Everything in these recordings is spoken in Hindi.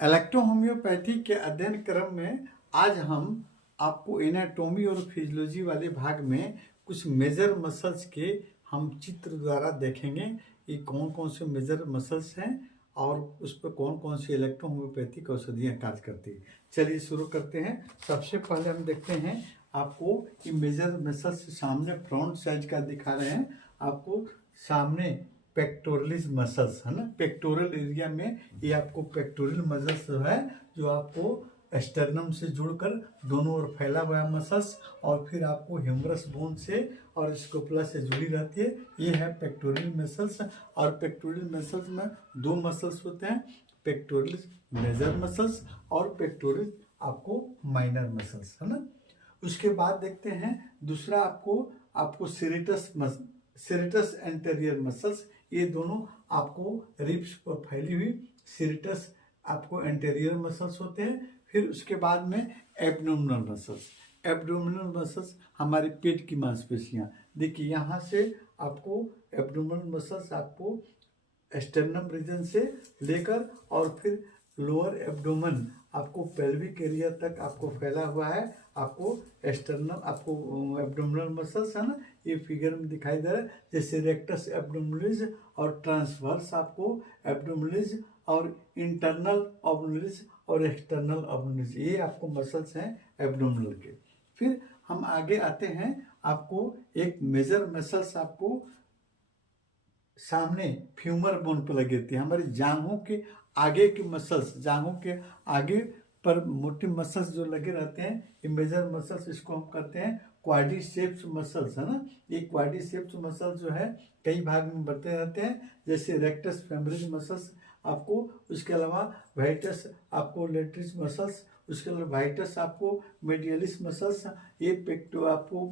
इलेक्ट्रोहोम्योपैथी के अध्ययन क्रम में आज हम आपको एनाटॉमी और फिजियोलॉजी वाले भाग में कुछ मेजर मसल्स के हम चित्र द्वारा देखेंगे। ये कौन कौन से मेजर मसल्स हैं और उस पर कौन कौन सी इलेक्ट्रोहोम्योपैथिक औषधियाँ कार्य करती है। चलिए शुरू करते हैं। सबसे पहले हम देखते हैं, आपको ये मेजर मसल्स सामने फ्रंट साइड का दिखा रहे हैं। आपको सामने पेक्टोरलिस मसल्स है ना, पेक्टोरल एरिया में ये आपको पेक्टोरल मसल्स जो है, जो आपको स्टर्नम से जुड़कर दोनों ओर फैला हुआ है मसल्स, और फिर आपको ह्यूमरस बोन से और स्कोपुला से जुड़ी रहती है। ये है पेक्टोरल मसल्स। और पेक्टोरल मसल्स में दो मसल्स होते हैं, पेक्टोरल मेजर मसल्स और पेक्टोरल आपको माइनर मसल्स है ना। उसके बाद देखते हैं दूसरा, आपको सेरेटस एंटेरियर मसल्स, ये दोनों आपको रिब्स पर फैली हुई सेरेटस आपको एंटेरियर मसल्स होते हैं। फिर उसके बाद में एब्डोमिनल मसल्स हमारे पेट की मांसपेशियां, देखिए यहाँ से आपको एब्डोमिनल मसल्स आपको स्टर्नम रीजन से लेकर और फिर लोअर एब्डोमेन आपको पेल्विक एरिया तक आपको फैला हुआ है। आपको स्टर्नम आपको एब्डोमिनल मसल्स है ना, ये फिगर में दिखाई दे रहा है, जैसे रेक्टस एब्डोमिनलिस और ट्रांसवर्स आपको एब्डोमिनलिस और इंटरनल एब्डोमिनलिस और एक्सटर्नल एब्डोमिनलिस, ये आपको मसल्स हैं एब्डोमिनल के। फिर हम आगे आते हैं, आपको एक मेजर मसल्स आपको सामने फ्यूमर बोन पर लगी रहती है। हमारी जांघों के आगे के मसल्स, जांघों के आगे पर मोटे मसल्स जो लगे रहते हैं, ये मेजर मसल्स, इसको हम कहते हैं क्वाड्रिसेप्स मसल्स है ना। ये क्वाड्रिसेप्स मसल्स जो है कई भाग में बढ़ते रहते हैं, जैसे रेक्टस फेमोरल मसल्स आपको, उसके अलावा वाइटस आपको लेटरिस मसल्स, उसके अलावा वाइटस आपको मेडियलिस मसल्स, ये पेक्टो आपको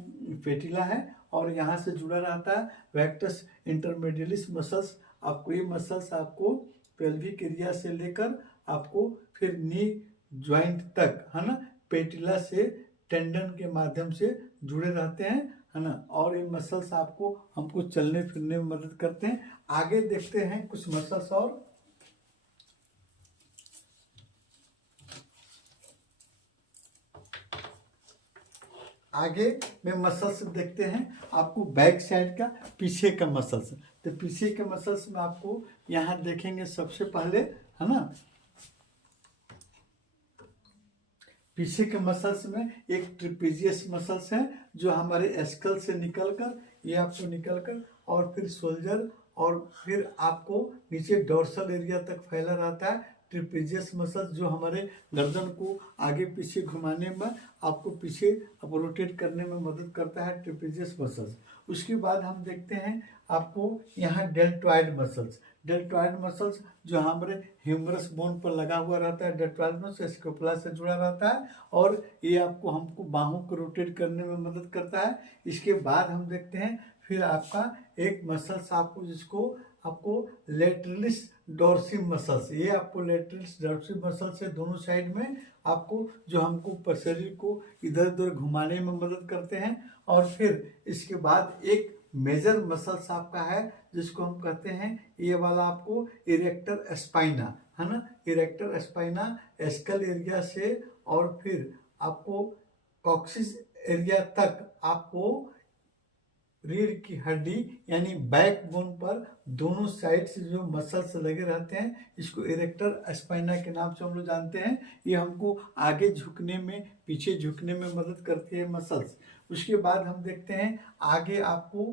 पेटिला है और यहाँ से जुड़ा रहता है वेक्टस इंटरमेडियलिस मसल्स। आपको ये मसल्स आपको पेल्विक एरिया से लेकर आपको फिर नी ज्वाइंट तक है ना, पेटिला से टेंडन के माध्यम से जुड़े रहते हैं है ना। और ये मसल्स आपको हमको चलने फिरने में मदद करते हैं। आगे देखते हैं कुछ मसल्स और। आगे में मसल्स देखते हैं, आपको बैक साइड का पीछे का मसल्स। तो पीछे के मसल्स में आपको यहाँ देखेंगे सबसे पहले है ना, पीछे के मसल्स में एक ट्रिपेजियस मसल्स है जो हमारे स्कल से निकलकर, ये आपको निकलकर और फिर शोल्डर और फिर आपको नीचे डोर्सल एरिया तक फैला रहता है। ट्रिपेजियस मसल्स जो हमारे गर्दन को आगे पीछे घुमाने में, आपको पीछे रोटेट करने में मदद करता है, ट्रिपेजियस मसल्स। उसके बाद हम देखते हैं आपको यहाँ डेल्टॉइड मसल्स जो हमारे ह्यूमरस बोन पर लगा हुआ रहता है। डेल्टॉइड मसल्स स्कोपुला से जुड़ा रहता है और ये आपको हमको बाहों को रोटेट करने में मदद करता है। इसके बाद हम देखते हैं फिर आपका एक मसल्स आपको, जिसको आपको लेटरलिस डोर्सिम मसल्स, ये आपको लेटरलिस डोर्सिम मसल्स से दोनों साइड में आपको, जो हमको शरीर को इधर उधर घुमाने में मदद करते हैं। और फिर इसके बाद एक मेजर मसल्स आपका है जिसको हम कहते हैं, ये वाला आपको इरेक्टर स्पाइना है ना। इरेक्टर स्पाइना स्कल एरिया से और फिर आपको कॉक्सिस एरिया तक आपको रीढ़ की हड्डी यानी बैक बोन पर दोनों साइड से जो मसल्स लगे रहते हैं, इसको इरेक्टर स्पाइना के नाम से हम लोग जानते हैं। ये हमको आगे झुकने में, पीछे झुकने में मदद करती है मसल्स। उसके बाद हम देखते हैं आगे आपको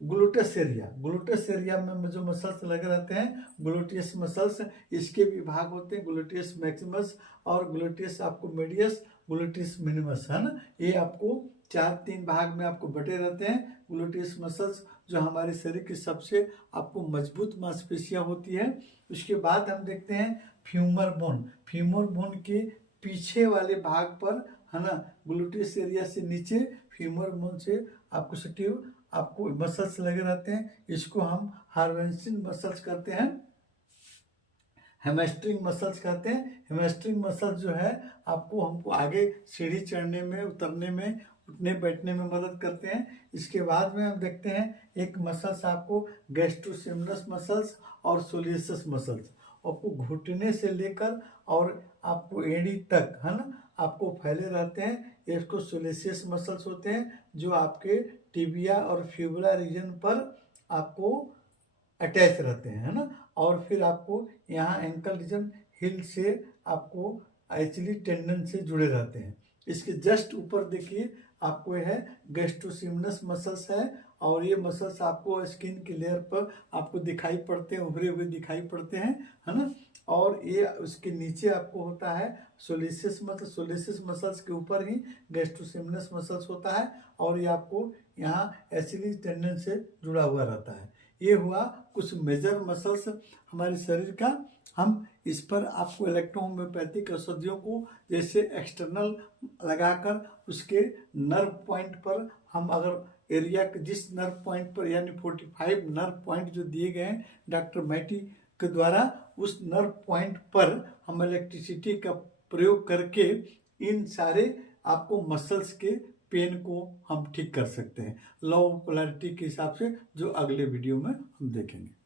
ग्लूटस एरिया में जो मसल्स लगे रहते हैं, ग्लूटियस मसल्स, इसके भी भाग होते हैं, ग्लूटियस मैक्सिमस और ग्लूटियस आपको मीडियस, ग्लूटियस मिनिमस है ना। ये आपको 4-3 भाग में आपको बटे रहते हैं। ग्लूटियस मसल्स जो हमारे शरीर की सबसे आपको मजबूत मांसपेशियां होती है। उसके बाद हम देखते हैं फ्यूमर बोन के पीछे वाले भाग पर है ना, ग्लूटियस एरिया से नीचे फ्यूमर बोन से आपको सटिव आपको मसल्स लगे रहते हैं। इसको हम हार्वेंसिंग मसल्स कहते हैं, हेमस्ट्रिंग मसल्स कहते हैं। हेमस्ट्रिंग मसल्स जो है आपको हमको आगे सीढ़ी चढ़ने में, उतरने में उठने बैठने में मदद करते हैं। इसके बाद में हम देखते हैं एक मसल्स आपको गैस्ट्रोसिमनस मसल्स और सोलियस मसल्स, आपको घुटने से लेकर और आपको एड़ी तक, है ना, आपको फैले रहते हैं। ये इसको सोलियस मसल्स होते हैं जो आपके टिबिया और फ्यूबुला रीजन पर आपको अटैच रहते हैं, है ना। और फिर आपको यहाँ एंकल रीजन हिल से आपको एक्चुअली टेंडन से जुड़े रहते हैं। इसके जस्ट ऊपर देखिए आपको यह है गैस्ट्रोसिमनस मसल्स है, और ये मसल्स आपको स्किन की लेयर पर आपको दिखाई पड़ते हैं, उभरे हुए दिखाई पड़ते हैं, है ना। और ये उसके नीचे आपको होता है सोलियस मसल, सोलियस मसल्स के ऊपर ही गैस्ट्रोसिमनस मसल्स होता है, और ये आपको यहाँ एसिली टेंडन से जुड़ा हुआ रहता है। ये हुआ कुछ मेजर मसल्स हमारे शरीर का। हम इस पर आपको इलेक्ट्रोहोम्योपैथिक औषधियों को जैसे एक्सटर्नल लगाकर उसके नर्व पॉइंट पर हम अगर एरिया के जिस नर्व पॉइंट पर, यानी 45 नर्व पॉइंट जो दिए गए हैं डॉक्टर मैटी के द्वारा, उस नर्व पॉइंट पर हम इलेक्ट्रिसिटी का प्रयोग करके इन सारे आपको मसल्स के पेन को हम ठीक कर सकते हैं लॉ ऑफ पोलैरिटी के हिसाब से, जो अगले वीडियो में हम देखेंगे।